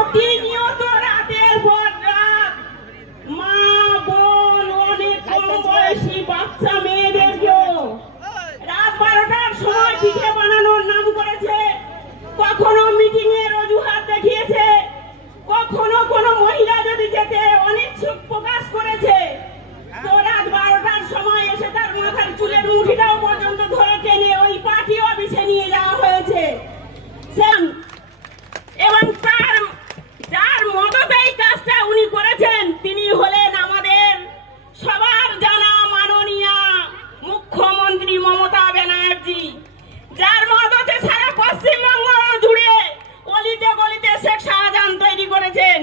প্রতিনিয়ত রাতের পর রাত মা বোন অনেক কম বয়সী বাচ্চা মেয়েদেরকেও রাত 12টার সময় পিঠে বানানোর নাম করেছে, কখনো মিটিং এর অজুহাত দেখিয়েছে, কখনো কোনো মহিলা যদি যেতে অনিচ্ছুক প্রকাশ করেছে তো রাত 12টার সময় এসে তার মাথার চুলের মুঠিটাও পর্যন্ত ধরে টেনে ওই পার্টি অফিসে নিয়ে যাওয়া হয়েছে। এবং তার যার মদতে এই কাজটা উনি করেছেন তিনি হলেন আমাদের সবার জানা মাননীয়া মুখ্যমন্ত্রী মমতা ব্যানার্জি, যার মদতে সারা পশ্চিমবঙ্গ জুড়ে অলিতে গলিতে শেখ শাহজাহান তৈরি করেছেন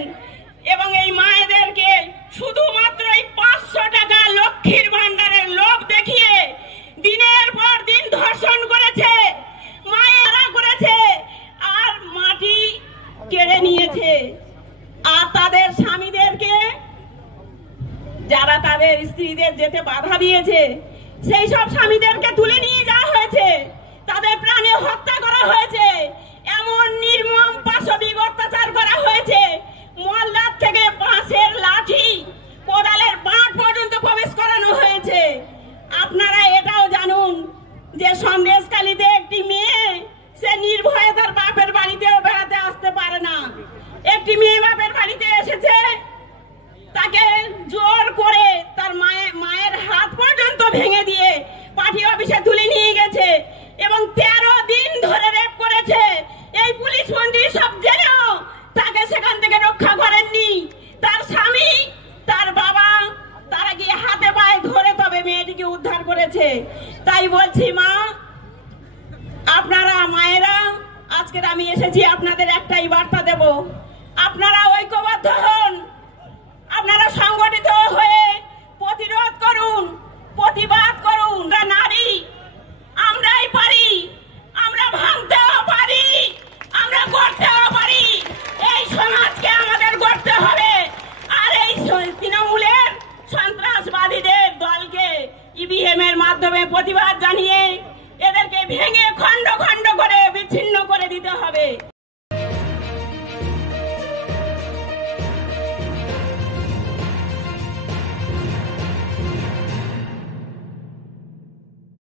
এবং এই মায়েদেরকে শুধুমাত্র এই 500 টাকা লক্ষ্মীর ভান্ডারের লোভ দেখিয়ে দিনের পর দিন ধর্ষণ করেছে, মায়েরা করেছে আর মাটি কেড়ে নিয়েছে। আর তাদের স্বামীদেরকে যারা তাদের স্ত্রীদের যেতে বাধা দিয়েছে সেই সব স্বামীদেরকে তুলে নিয়ে যাওয়া হয়েছে, তাদের প্রাণে হত্যা করা হয়েছে, এমন নির্মম পাশবিক অত্যাচার করা হয়েছে, মহল্লার থেকে বাঁশের লাঠি কোদালের বাঁট পর্যন্ত প্রবেশ করানো হয়েছে। আপনারা এটাও জানুন যে সন্দেশখালীতে একটি মেয়ে সে নির্ভয়ে তার বাপের বাড়িতেও বেড়াতে আসতে পারে না, একটি মেয়ে বাপের বাড়িতে এসেছে তাকে জোর করে তার মায়ের হাত পর্যন্ত ভেঙে দিয়ে পার্টি অফিসে তুলে নিয়ে গেছে এবং 13 দিন ধরে রেপ করেছে। এই পুলিশ মন্ত্রী সব জেনেও তাকে সেখান থেকে রক্ষা করেননি, তার স্বামী তার বাবা তারা গিয়ে হাতে পায়ে ধরে তবে মেয়েটিকে উদ্ধার করেছে। তাই বলছি মা, আপনারা মায়েরা, আজকের আমি এসেছি আপনাদের একটাই বার্তা দেব, আপনারা ঐক্যবদ্ধ হন, আপনারা সংগঠিত হয়ে প্রতিরোধ করুন, প্রতিবাদ করুন। আমরা নারী, আমরাই পারি, আমরা ভাঙতেও পারি, আমরা গড়তেও পারি, এই সমাজকে আমাদের গড়তে হবে। আর এই তৃণমূলের সন্ত্রাসবাদীদের দলকে ইভিএম এর মাধ্যমে প্রতিবাদ জানিয়ে এদেরকে ভেঙে খণ্ড খণ্ড করে বিচ্ছিন্ন করে দিতে হবে।